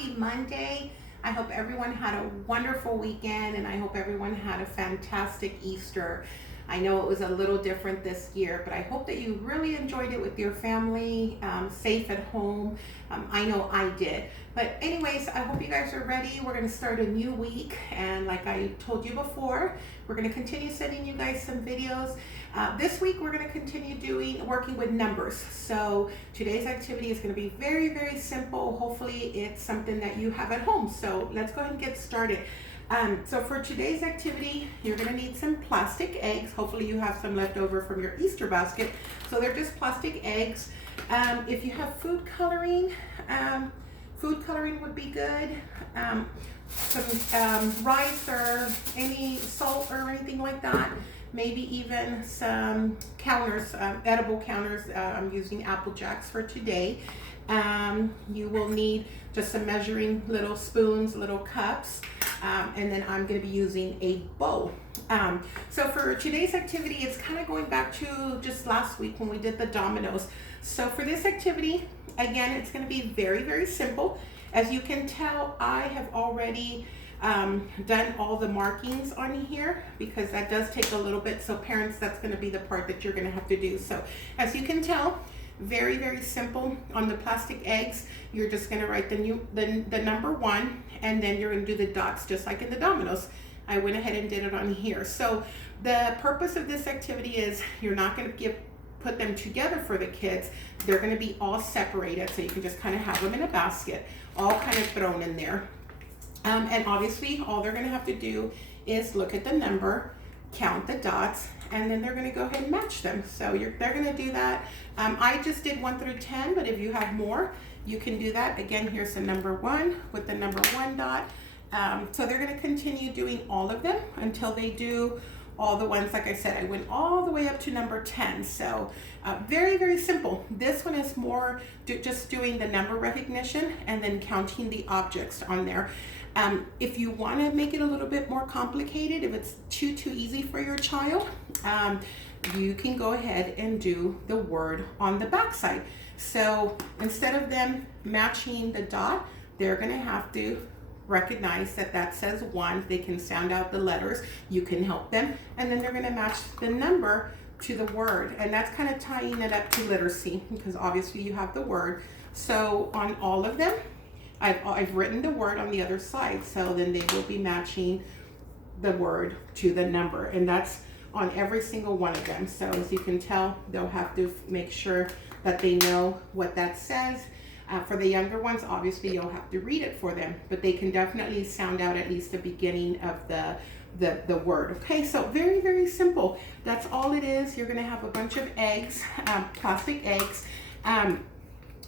happy Monday. I hope everyone had a wonderful weekend and I hope everyone had a fantastic Easter. I know it was a little different this year, but I hope that you really enjoyed it with your family, safe at home. I know I did. But anyways, I hope you guys are ready. We're going to start a new week. And like I told you before, we're going to continue sending you guys some videos. This week, we're going to continue working with numbers. So today's activity is going to be very, very simple. Hopefully it's something that you have at home. So let's go ahead and get started. So for today's activity, you're going to need some plastic eggs. Hopefully you have some left over from your Easter basket. So they're just plastic eggs. If you have food coloring would be good. Some rice or any salt or anything like that. Maybe even some counters, edible counters. I'm using Apple Jacks for today. You will need just some measuring little spoons, little cups, and then I'm going to be using a bowl. So for today's activity, it's kind of going back to just last week when we did the dominoes. So for this activity, again, it's going to be very, very simple. As you can tell, I have already done all the markings on here because that does take a little bit. So parents, that's going to be the part that you're going to have to do. So as you can tell, very, very simple. On the plastic eggs, you're just going to write the number 1, and then you're going to do the dots just like in the dominoes. I went ahead and did it on here. So the purpose of this activity is you're not going to put them together for the kids. They're going to be all separated, so you can just kind of have them in a basket, all kind of thrown in there. And obviously, all they're going to have to do is look at the number, count the dots, and then they're going to go ahead and match them. So they're going to do that. I just did 1 through 10, but if you have more, you can do that. Again, here's the number 1 with the number 1 dot. So they're going to continue doing all of them until they do all the ones. Like I said, I went all the way up to number 10. So very, very simple. This one is more just doing the number recognition and then counting the objects on there. If you want to make it a little bit more complicated, if it's too easy for your child, you can go ahead and do the word on the back side. So instead of them matching the dot, they're going to have to recognize that says 1. They can sound out the letters. You can help them. And then they're going to match the number to the word. And that's kind of tying it up to literacy because obviously you have the word. So on all of them, I've written the word on the other side. So then they will be matching the word to the number. And that's on every single one of them. So as you can tell, they'll have to make sure that they know what that says. For the younger ones, obviously you'll have to read it for them, but they can definitely sound out at least the beginning of the word. Okay, so very, very simple. That's all it is. You're gonna have a bunch of eggs, plastic eggs.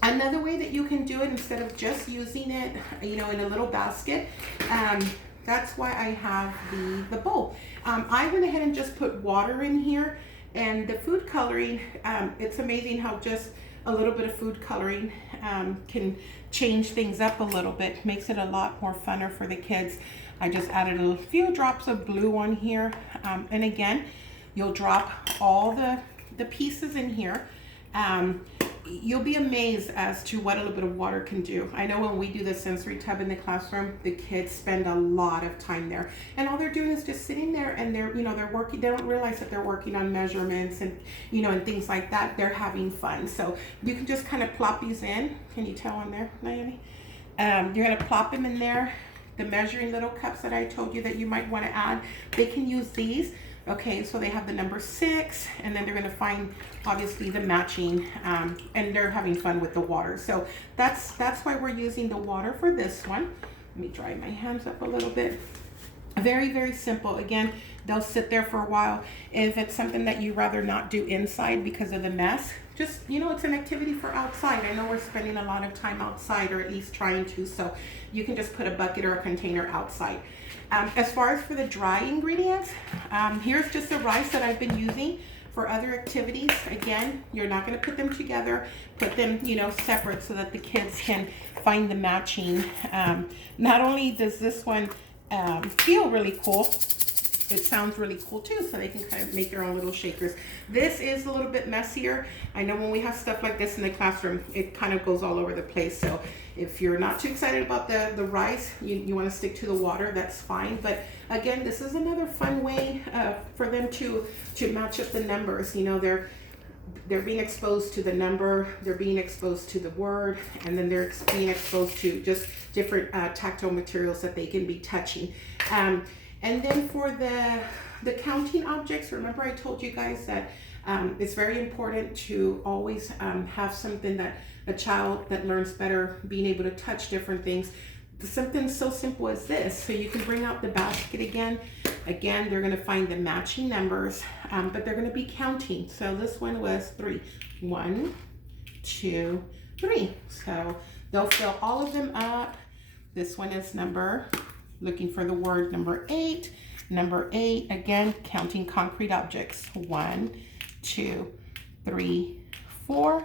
Another way that you can do it instead of just using it, in a little basket, that's why I have the bowl. I went ahead and just put water in here, and the food coloring, it's amazing how just a little bit of food coloring can change things up a little bit, makes it a lot more funner for the kids. I just added a few drops of blue on here, and again, you'll drop all the pieces in here. You'll be amazed as to what a little bit of water can do. I know when we do the sensory tub in the classroom, the kids spend a lot of time there, and all they're doing is just sitting there, and they're working. They don't realize that they're working on measurements and and things like that. They're having fun. So you can just kind of plop these in. Can you tell on there, Naomi? You're gonna plop them in there. The measuring little cups that I told you that you might want to add, they can use these. Okay, so they have the number 6, and then they're going to find obviously the matching, and they're having fun with the water. So that's why we're using the water for this one. Let me dry my hands up a little bit. Very, very simple. Again, they'll sit there for a while. If it's something that you rather not do inside because of the mess, just, it's an activity for outside. I know we're spending a lot of time outside, or at least trying to, so you can just put a bucket or a container outside. As far as for the dry ingredients, here's just the rice that I've been using for other activities. Again, you're not going to put them together, put them, separate so that the kids can find the matching. Not only does this one feel really cool, it sounds really cool too, so they can kind of make their own little shakers. This is a little bit messier. I know when we have stuff like this in the classroom, it kind of goes all over the place. So if you're not too excited about the rice, you want to stick to the water, that's fine. But again, this is another fun way for them to match up the numbers. You know, they're being exposed to the number, they're being exposed to the word, and then they're being exposed to just different tactile materials that they can be touching. And then for the counting objects, remember I told you guys that it's very important to always have something that a child that learns better, being able to touch different things. Something so simple as this. So you can bring out the basket again. Again, they're going to find the matching numbers, but they're going to be counting. So this one was 3. 1, 2, 3. So they'll fill all of them up. This one is looking for the word number 8. Number 8, again, counting concrete objects. 1, 2, 3, 4,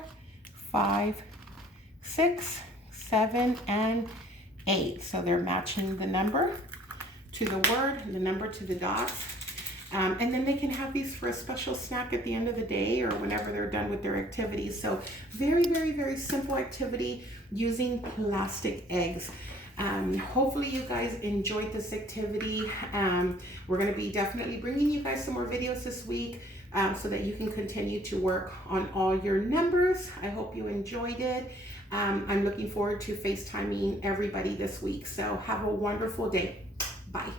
5, 6, 7, and 8. So they're matching the number to the word, the number to the dots. And then they can have these for a special snack at the end of the day or whenever they're done with their activities. So very, very, very simple activity using plastic eggs. Hopefully you guys enjoyed this activity. We're going to be definitely bringing you guys some more videos this week so that you can continue to work on all your numbers. I hope you enjoyed it. I'm looking forward to FaceTiming everybody this week. So have a wonderful day. Bye.